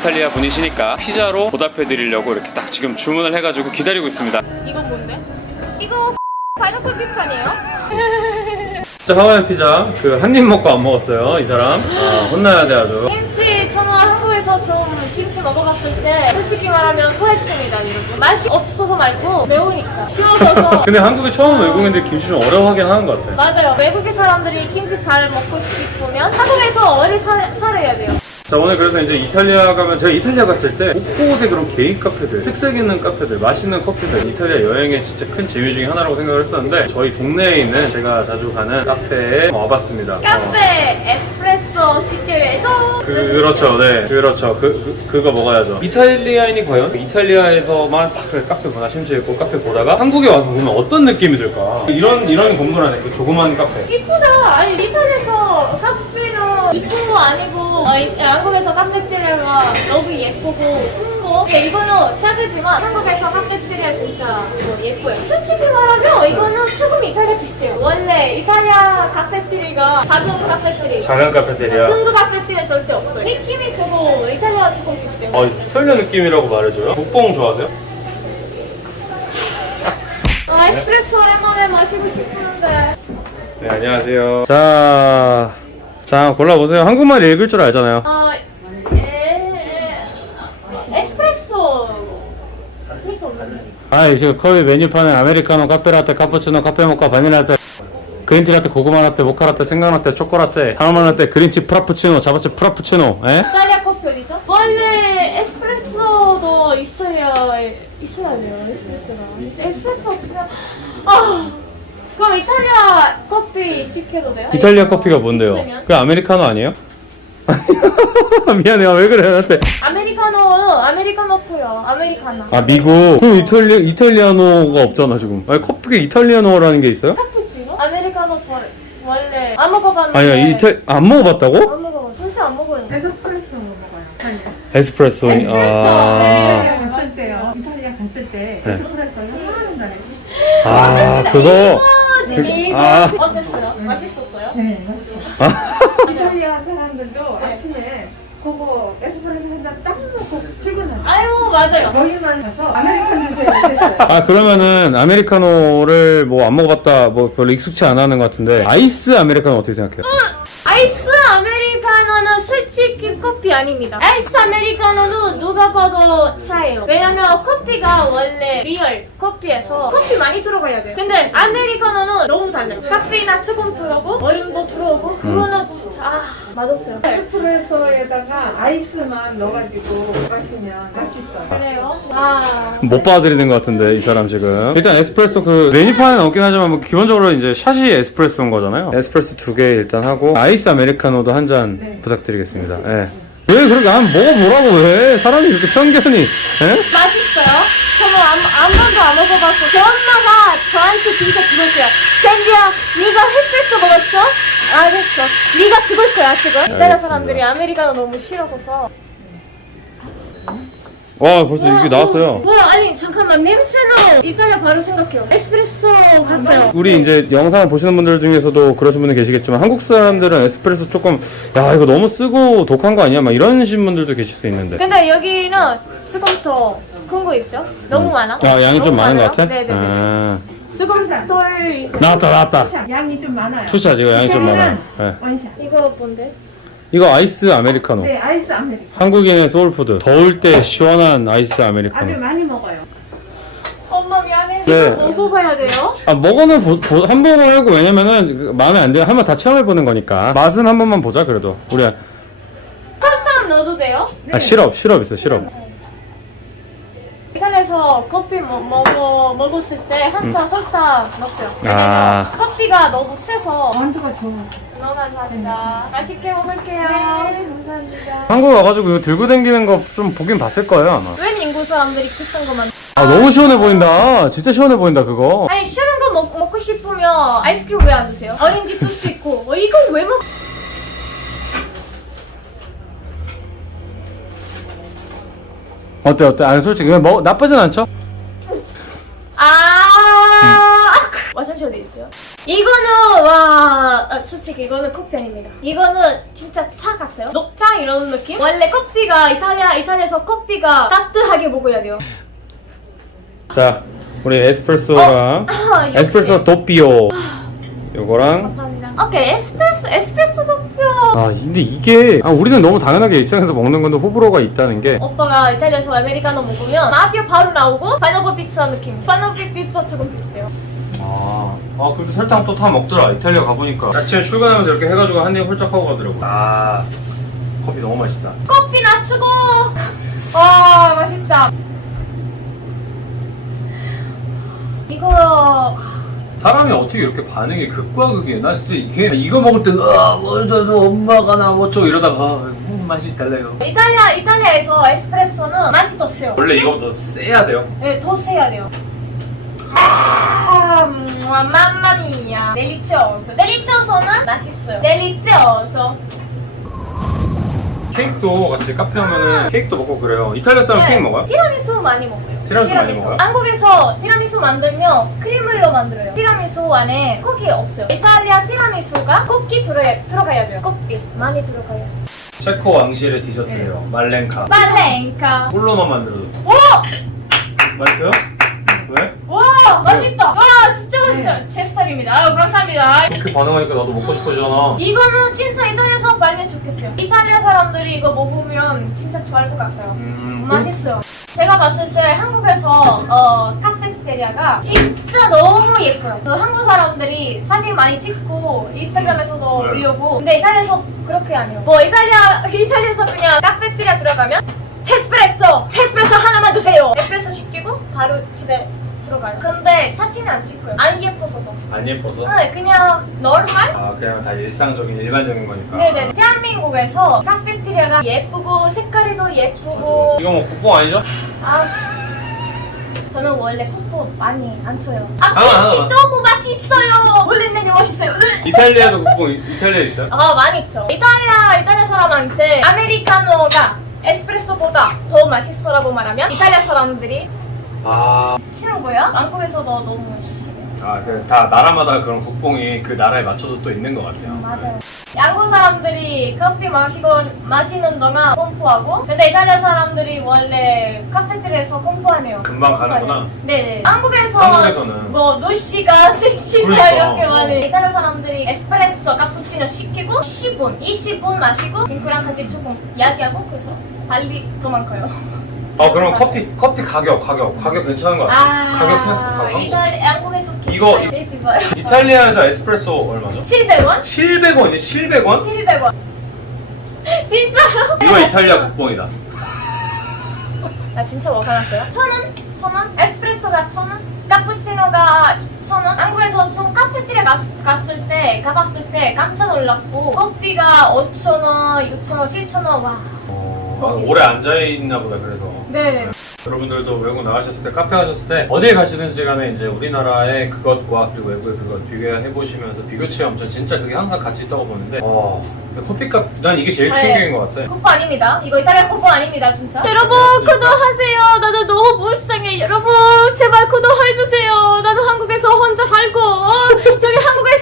이탈리아 분이시니까 피자로 보답해 드리려고 이렇게 딱 지금 주문을 해가지고 기다리고 있습니다. 이거 뭔데? 이거 파인애플 픽스 아니에요? 진짜 하와이안 피자 그 한 입 먹고 안 먹었어요 이 사람. 아, 혼나야 돼 아주. 김치 저는 한국에서 좀 김치 먹어봤을 때 솔직히 말하면 토했습니다 여러분 맛이 없어서 말고 매우니까 쉬워져서 근데 한국에 처음 외국인들 김치 좀 어려워하긴 하는 것 같아. 맞아요 외국의 사람들이 김치 잘 먹고 싶으면 한국에서 오래 살, 살아야 돼요 자 오늘 그래서 이제 이탈리아 가면 제가 이탈리아 갔을 때 곳곳에 그런 개인 카페들 특색 있는 카페들 맛있는 커피들 이탈리아 여행의 진짜 큰 재미 중에 하나라고 생각을 했었는데 저희 동네에 있는 제가 자주 가는 카페에 와봤습니다 어. 카페 에스프레소 시켜야죠 그렇죠, 네, 그렇죠. 그, 그 그 거 먹어야죠. 이탈리아인이 과연 이탈리아에서만 딱그 카페 문화 심취해 있고 카페 보다가 한국에 와서 보면 어떤 느낌이 들까? 이런 이런 건물 안에 그 조그만 카페. 이쁘다 아니 이탈리아에서 카페는 이쁜 거 아니고 어, 이- 한국에서 카페테리아가 너무 예쁘고 홍보 네, 이거는 작지만 한국에서 카페테리아 진짜 이거 예뻐요 솔직히 말하면 이거는 조금 이탈리아 비슷해요 원래 이탈리아 카페테리아가 작은 카페테리아 작은 카페테리아. 큰 카페테리아 절대 없어요 느낌이 그거 이탈리아 조금 비슷해요 어, 이탈리아 느낌이라고 말해줘요. 국뽕 좋아하세요? 아, 에스프레소 오랜만에 마시고 싶은데 네, 안녕하세요. 자, 자 골라보세요. 한국말 읽을 줄 알잖아요. 어, 에, 에스프레소 에스프레소 없는데 아 지금 커피 메뉴판에 아메리카노, 카페라떼, 카푸치노, 카페모카, 바닐라떼, 그린티라떼, 고구마라떼, 모카라떼, 생강라떼, 초코라떼, 하나만라떼, 그린치 프라푸치노, 자바치 프라푸치노, 에? 이탈리아 커피 어디죠? 원래 에스프레소도 있어야 있어야 돼요 에스프레소가 에스프레소 없으면 아 그럼 이탈리아 커피 시켜도 돼요? 이탈리아 커피가 뭔데요? 있으면? 그 아메리카노 아니에요? 미안해요. 왜 그래 나한테? 아메리카노는 아메리카노고요 아메리카노 아 미국. 그럼 이탈리 이탈리아노가 없잖아 지금. 아니 커피에 이탈리아노라는 게 있어요? 카푸치노? 아메리카노 저 원래 안 먹어봤는데 아니야 이탈 안 먹어봤다고? 안 먹어봤어 절대 안 먹어요 에스프레소 먹어요. 에스프레소. 에스프레소. 아. 네. 이탈리아 갔을 때요. 이탈리아 갔을 때 네. 에스프레소를 하나는 날에 아 그거. 이거 이거 아. 어땠어요? 맛있었어요? 네, 이탈리아 사람들도 아침에 그거 에스프레소 한잔딱 먹고 출근하죠. 아유 맞아요 멀리만 가서 아메리칸 주세요 이랬어요. 아 그러면은 아메리카노를 뭐 안 먹어봤다 뭐 별로 익숙치 않아 하는 것 같은데 아이스 아메리카노 어떻게 생각해요? 아이스 아메리카노는 솔직히 커피 아닙니다. 아이스 아메리카노는 누가 봐도 차예요. 왜냐면 커피가 원래 리얼 커피에서 커피 많이 들어가야 돼요. 근데 아메리카노는 너무 달라요. 카페인나 조금 들어오고 얼음도 들어오고 그거는 진짜 아 맛없어요. 에스프레소에다가 아이스만 넣어가지고 마시면 맛있어요. 그래요? 아 못 봐드리는 것 같은데 이 사람 지금 일단 에스프레소 그 메뉴판에 없긴 하지만 뭐 기본적으로 이제 샷이 에스프레소인 거잖아요 에스프레소 두 개 일단 하고 아이스 아메리카노도 한 잔 네. 부탁드리겠습니다 예. 왜 그렇게 안 먹어보라고 왜 사람이 이렇게 편견이 예? 맛있어요? 저는 한, 한 번도 안 먹어봤어. 제 엄마가 저한테 진짜 그랬어요. 샌디야, 네가 햇빛도 먹었어? 알겠어. 네가 죽을 거야 지금. 이탈리아 알겠습니다. 사람들이 아메리카노 너무 싫어서. 와 벌써 이게 나왔어요 와 아니 잠깐만 냄새는 이탈리아 바로 생각해요. 에스프레소 같아요. 우리 이제 영상을 보시는 분들 중에서도 그러신 분들 계시겠지만 한국 사람들은 에스프레소 조금 야 이거 너무 쓰고 독한 거 아니야 막 이러신 분들도 계실 수 있는데 근데 여기는 조금 더 큰 거 있어요? 너무 많아? 아 양이 좀 너무 많은 것? 같아? 네네네. 아, 조금 덜 있어요. 나왔다 나왔다 양이 좀 많아요. 투샷 이거 양이 좀 이탈리아는 예. 원샷. 이거 뭔데? 이거 아이스 아메리카노 네, 아이스 아메리칸. 한국인의 소울푸드 더울 때 시원한 아이스 아주 아메리카노 많이 먹어요. 엄마 미안해. 네. 이거 먹어봐야 돼요. 아 먹어는 보, 보, 한 번만 하고 왜냐면은 그 마음에 안 들면 한번 다 체험해 보는 거니까 맛은 한 번만 보자 그래도 우리 아 설탕 넣어도 돼요? 시럽 시럽 있어 시럽 이탈리아에서 커피 먹, 먹어, 먹었을 때 항상 설탕 넣었어요. 왜냐면 아. 커피가 너무 세서 원두가 좋아요. 너무 감사합니다. 맛있게 먹을게요. 감사합니다. 한국 와가지고 이거 들고 다니는 거 좀 보긴 봤을 거예요 아마 왜 인구 사람들이 그딴 거만 아 너무 시원해 보인다 진짜 시원해 보인다 그거 아니 시원한 거 먹, 먹고 싶으면 아이스크림 왜 안 드세요? 오렌지 주스 있고 어, 이건 왜 먹... 어때 어때 아니 솔직히 뭐 나쁘진 않죠? 아 와사비 어디 있어요? 이거는 와 아, 솔직히 이거는 커피 아닙니다. 이거는 진짜 차 같아요. 녹차 이런 느낌? 원래 커피가 이탈리아 이탈리아에서 커피가 따뜻하게 먹어야 돼요. 자, 우리 에스프레소랑 아, 역시. 에스프레소 도피오 요거랑 감사합니다. 오케이 에스프레소 에스프레소 도표. 아 근데 이게 아, 우리는 너무 당연하게 일상에서 먹는 건데 호불호가 있다는 게 오빠가 이탈리아에서 아메리카노 먹으면 마피아 바로 나오고 파인애플 피자 느낌. 파인애플 피자처럼 비슷해요. 아, 아 근데 설탕 또 타 먹더라 이탈리아 가보니까 아침에 출근하면서 이렇게 해가지고 한 입 홀짝 하고 가더라고 아 커피 너무 맛있다 커피 낮추고. 와 맛있다. 이거 사람이 어떻게 이렇게 반응이 극과 극이에요 나 진짜 이게 이거 먹을 때는 아 뭐저도 엄마가 나 뭐저 이러다가 아, 음, 맛이 달라요 이탈리아 이탈리아에서 에스프레소는 맛이 더 세요. 원래 이거보다 세야 돼요 네, 더 세야 돼요. 아, 음, 맘마미야. 델리치오소. 델리치오소는 맛있어요. 델리치오소. 케이크도 같이 카페 오면은 케이크도 먹고 그래요 이탈리아 사람 케이크 먹어요? 티라미수 많이 먹어요. 티라미수 많이 먹어요? 한국에서 티라미수 만들면 크림으로 만들어요. 티라미수 안에 쿠키 없어요. 이탈리아 티라미수가 쿠키 들어, 들어가야 돼요. 쿠키 많이 들어가요. 체코 왕실의 디저트예요 말렌카 말랭카. 홀로만 만들어도 오! 맛있어요? 왜? 와, 맛있다. 와, 진짜 맛있어요. 제 스타일입니다. 아유, 감사합니다. 그 반응하니까 나도 먹고 싶어지잖아 이거는 진짜 이탈리아에서 발매 좋겠어요. 이탈리아 사람들이 이거 먹으면 진짜 좋아할 것 같아요. 음, 맛있어요. 제가 봤을 때 한국에서 어, 카페테리아가 진짜 너무 예뻐요. 그 한국 사람들이 사진 많이 찍고 인스타그램에서도 네. 올려고. 근데 이탈리아에서 그렇게 아니에요. 뭐 이탈리아 이탈리아에서 그냥 카페테리아 들어가면 에스프레소, 에스프레소 하나만 주세요. 에스프레소 시키고 바로 집에 들어가요. 근데 사진이 안 찍고요. 안 예뻐서서. 안 예뻐서? 네, 그냥 노멀 아 그냥 다 일상적인 일반적인 거니까 네네. 대한민국에서 카페테리아가 예쁘고 색깔이 더 예쁘고 이거 뭐 국뽕 아니죠? 아 저는 원래 콧보 많이 안 쳐요. 아 아, 김치 아. 너무 맛있어요. 원래 냉면 맛있어요. 으. 이탈리아도 국뽕 이탈리아 있어요? 아 많이 쳐. 이탈리아 이탈리아 사람한테 아메리카노가 에스프레소보다 더 맛있어라고 말하면 이탈리아 사람들이 아, 치는 거야? 한국에서도 너무 심해. 아, 그 다 나라마다 그런 국뽕이 그 나라에 맞춰서 또 있는 것 같아요. 맞아요. 양국 사람들이 커피 마시고 마시는 동안 pom프하고 근데 이탈리아 사람들이 원래 카페테리아에서 pom프하네요. 금방 가는구나. 네네. 한국에서 한국에서는. 뭐 2시간, 3시간 그러니까. 이렇게 어. 많이 이탈리아 사람들이 에스프레소 카푸치노 시키고 10분, 20분 마시고 친구랑 같이 조금 이야기하고 그래서 빨리 도망가요. 아, 그럼 커피 커피 가격 가격 가격 괜찮은 것 같아 요. 가격 생각해 봐. 한국. 이탈리 양국에서 이거- 되게 비싸요. 이탈리아에서 에스프레소 얼마죠? 700원? 700원이 700원? 700원. 진짜로? 이거 이탈리아 국뽕이다. 나 진짜 먹어놨어요. 천 원? 천 원? 에스프레소가 천 원? 카푸치노가 이천 원? 한국에서 좀 카페테리아 갔, 갔을 때, 가봤을 때 깜짝 놀랐고 커피가 5천 원, 6천 원, 7천 원, 와. 어, 아, 오래 앉아 있나 보다 그래서. 네. 여러분들도 외국 나가셨을 때 카페 가셨을 때 어딜 가시든지 간에 이제 우리나라의 그것과 그리고 외국의 그것 비교해 보시면서 비교 체험 저 진짜 그게 항상 같이 있다고 보는데 어 커피값 난 이게 제일 네. 충격인 것 같아. 쿠폰 아닙니다. 이거 이탈리아 쿠폰 아닙니다, 진짜. 여러분, 알겠습니다. 구독하세요. 나는 너무 불쌍해. 여러분, 제발 구독해주세요. 나는 한국에서 혼자 살고, 어, 저기 한국에서